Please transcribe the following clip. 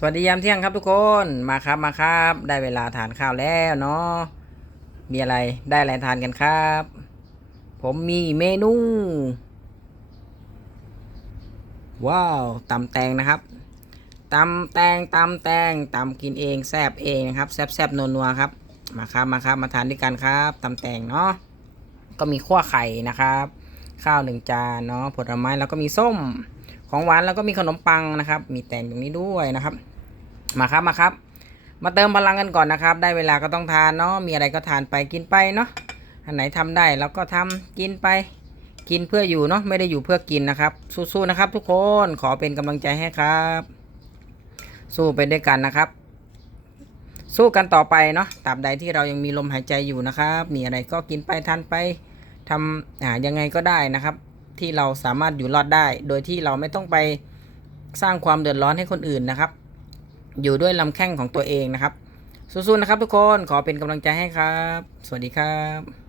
สวัสดียามเที่ยงครับทุกคนมาครับมาครับ ได้เวลาทานข้าวแล้วเนาะมีอะไรได้อะไรทานกันครับ ผมมีเมนู ว้าวตำแตงนะครับตำแตงตำแตงตำกินเองแซบเองนะครับแซบแซบนัวนัวครับ มาครับมาครับมาทานด้วยกันครับตำแตงเนาะก็มีขั้วไข่นะครับ ข้าวหนึ่งจานเนาะผลไม้แล้วก็มีส้ม ของหวานแล้วก็มีขนมปังนะครับ มีแตงตรงนี้ด้วยนะครับ มาครับมาครับ มาเติมพลังกันก่อนนะครับ ได้เวลาก็ต้องทานเนาะมีอะไรก็ทานไปกินไปเนาะอันไหนทำได้เราก็ทำกินไป กินเพื่ออยู่เนาะไม่ได้อยู่เพื่อกินนะครับ สู้ๆนะครับ ทุกคนขอเป็นกำลังใจให้ครับ สู้ไปด้วยกันนะครับ สู้กันต่อไปเนาะตราบใดที่เรายังมีลมหายใจอยู่นะครับ มีอะไรก็กินไปทานไปทำอ่ายังไงก็ได้นะครับ ที่เราสามารถอยู่รอดได้ โดยที่เราไม่ต้องไปสร้างความเดือดร้อนให้คนอื่นนะครับ อยู่ด้วยลำแข้งของตัวเองนะครับสู้ๆนะครับทุกคนขอเป็นกำลังใจให้ครับ สวัสดีครับ